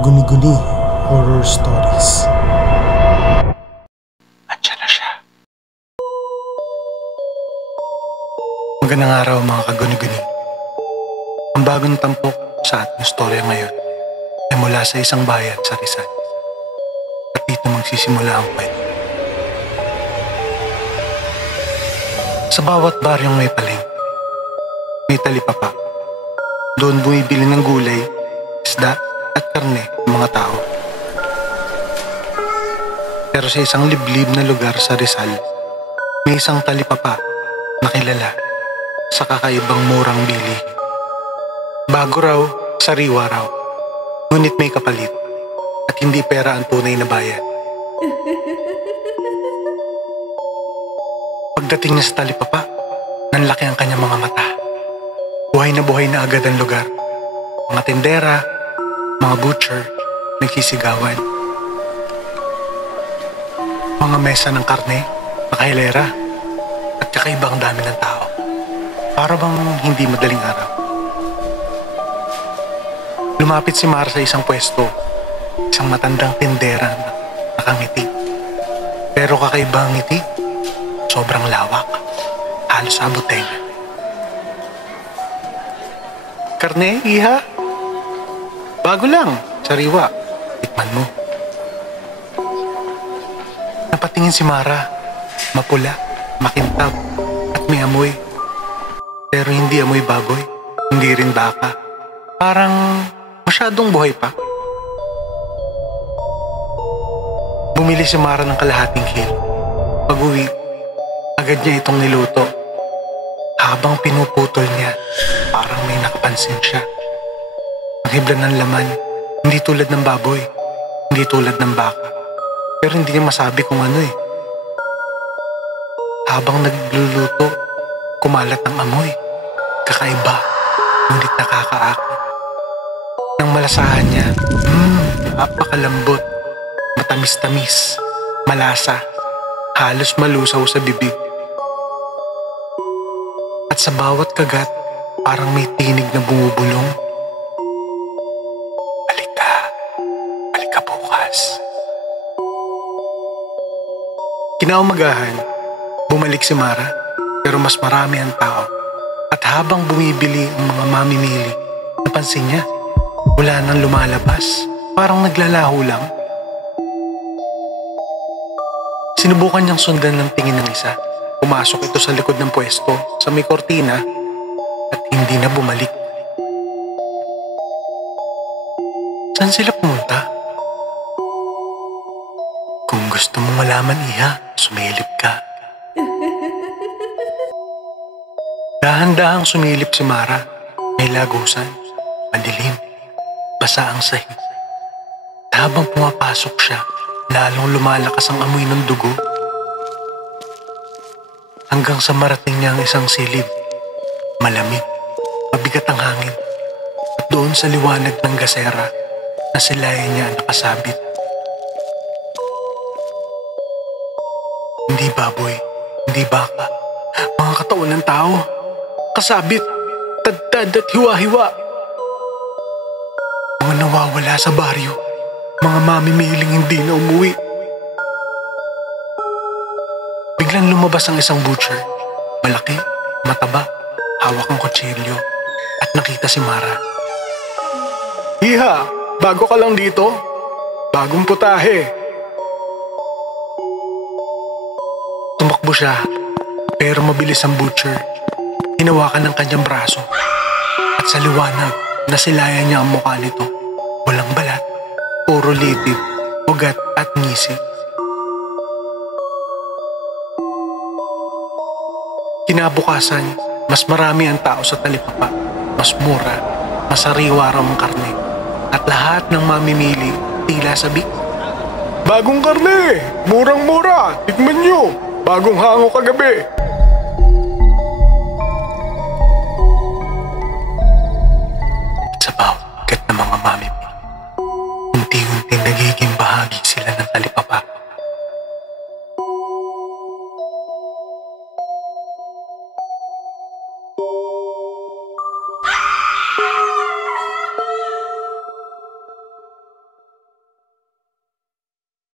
Guni-Guni Horror Stories. Andiyan na siya. Magandang araw mga kaguni-guni. Ang bagong tampok sa ating storya ngayon ay mula sa isang bayan sa Rizal. At dito magsisimula ang kwento. Sa bawat baryong may paling, may talipapa. Doon bumibili ng gulay, isda at karne ng mga tao. Pero sa isang liblib na lugar sa Rizal, may isang talipapa na kilala sa kakaibang murang bili. Bago raw, sariwa raw, ngunit may kapalit at hindi pera ang tunay na bayad. Pagdating niya sa talipapa, nanlaki ang kanyang mga mata. Buhay na agad ang lugar. Mga tindera, mga butcher, nagsisigawan. Mga mesa ng karne, nakahilera, at kakaibang dami ng tao. Para bang hindi madaling araw. Lumapit si Mara sa isang pwesto, isang matandang tindera na nakangiti. Pero kakaibang ngiti, sobrang lawak, halos abot tenga. Karne, iha? Bago lang, sariwa. Tikman mo. Napatingin si Mara, mapula, makintab, at may amoy. Pero hindi amoy baboy, hindi rin baka. Parang masyadong buhay pa. Bumili si Mara ng kalahating kilo. Pag-uwi, agad niya itong niluto. Habang pinuputol niya, parang may nakapansin siya. Ang hibla ng laman, hindi tulad ng baboy, hindi tulad ng baka. Pero hindi niya masabi kung ano eh. Habang nagluluto, kumalat ang amoy. Kakaiba, ngunit nakakaakit. Nang malasahan niya, napakalambot, matamis-tamis, malasa, halos malusaw sa bibig. At sa bawat kagat, parang may tinig na bumubulong. Balik ka bukas. Kinaumagahan, bumalik si Mara, pero mas marami ang tao. At habang bumibili ang mga mamimili, napansin niya, wala nang lumalabas, parang naglalaho lang. Sinubukan niyang sundan ng tingin ng isa. Pumasok ito sa likod ng pwesto, sa may kortina, at hindi na bumalik. Saan sila pumunta? Kung gusto mong malaman, iha, sumilip ka. Dahan-dahang sumilip si Mara. May lagusan, madilim, basa ang sahig. Habang pumapasok siya, lalong lumalakas ang amoy ng dugo. Hanggang sa marating niya ang isang silid. Malamig, mabigat ang hangin. At doon sa liwanag ng gasera, nasilayan niya ang nakasabit. Hindi baboy, hindi baka. Mga katawan ng tao. Kasabit, tadtad at hiwa-hiwa. Mga nawawala sa baryo. Mga mamimiling hindi na umuwi. Biglang lumabas ang isang butcher. Malaki, mataba, hawak ang kutsilyo. At nakita si Mara. Iha, bago ka lang dito? Bagong putahe. Tumakbo siya, pero mabilis ang butcher. Hinawakan ng kanyang braso. At sa liwanag, nasilayan niya ang mukha nito. Walang balat, puro litid, ugat at ngisi. Kinabukasan, mas marami ang tao sa talipapa. Mas mura, mas sariwa raw ang karne. At lahat ng mamimili, tila sabik. Bagong karne! Murang-mura! Tikman nyo! Bagong hango kagabi!